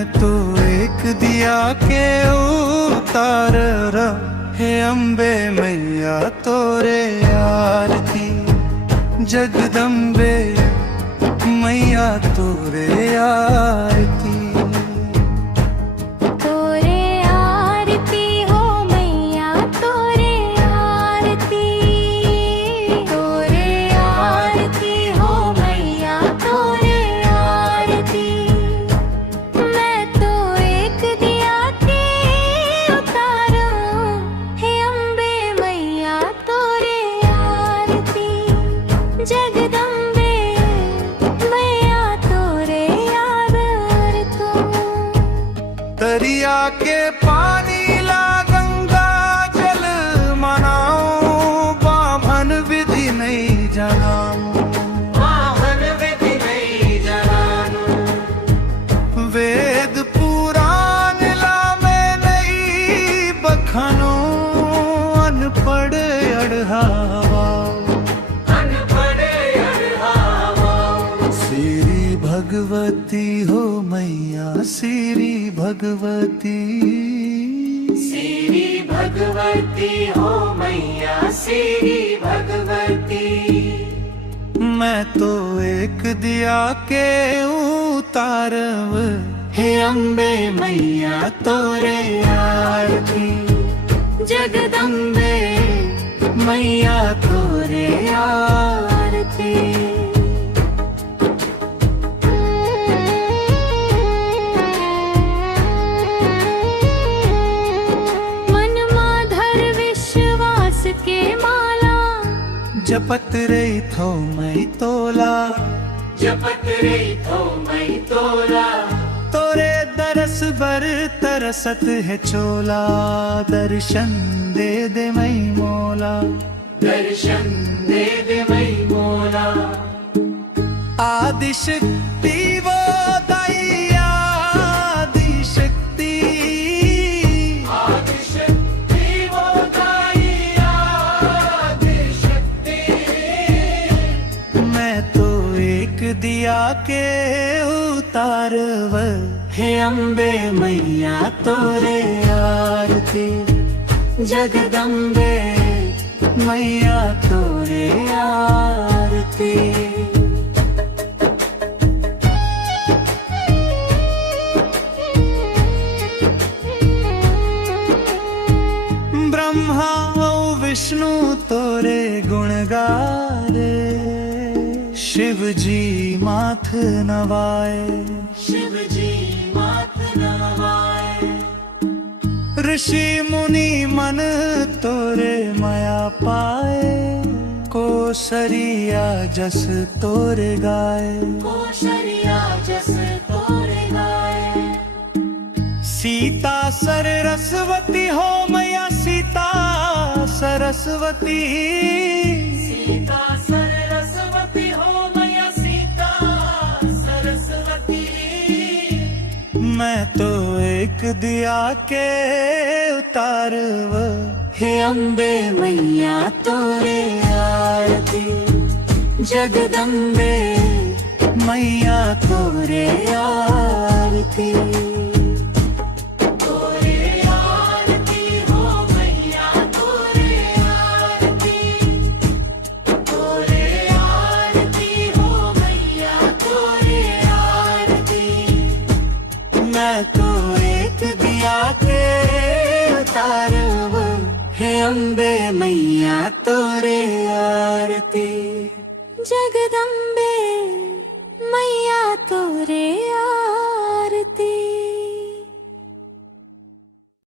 मैं तो एक दिया के उतार हे अम्बे मैया तोरे आरती। जगदम्बे मैया तोरे आरती। तोरे आरती हो मैया तोरे आरती। तोरे आरती हो मैया तोरे आरती। मैं तो एक दिया के उतारूं हे अम्बे मैया तोरे आरती। जगदम्बे मैया तोरे आरती। दरिया के पानी ला गंगा जल मनाओ बाभन विधि नहीं जनाऊं। बाभन विधि नहीं जनाऊं। वेद पुराण ला मैं नहीं बखानो अनपढ़ अड़हावा। अनपढ़ अड़हावा। श्री भगवती हो मैया श्री भगवती। श्री भगवती हो मैया श्री भगवती। मैं तो एक दिया के उतारव हे अम्बे मैया तोरे आरती। जगदम्बे मैया तोरे आरती। जपत रही थो मैं तोला। जपत रही थो मैं तोला। तोरे दरस बर तरसत है चोला। दर्शन दे मैं मोला। दर्शन दे मैं मोला। आदि शक्ति वो दाई आदि शक्ति। आदि शक्ति वो दाई आदि शक्ति। मैं तो एक दिया के उतारव हे अम्बे मैया तोरे आरती। जगदम्बे मैया तोरे आरती। ब्रह्मा विष्णु तोरे गुण गारे। शिव जी माथ नवाए। शिव जी माथ नवाए। ऋषि मुनि मन तोरे माया पाए। कोसरिया जस तोरे गाए। कोसरिया जस तोरे गाए। सीता सरस्वती हो मैया सीता सरस्वती। सीता सरस्वती हो मैया सीता सरस्वती। मैं तो एक दिया के उतारव हे अम्बे मैया तोरे आरती। जगदम्बे मैया तोरे आरती। मैं तो एक दिया के उतारव हे अम्बे मैया तोरे आरती। जगदम्बे मैया तोरे आरती।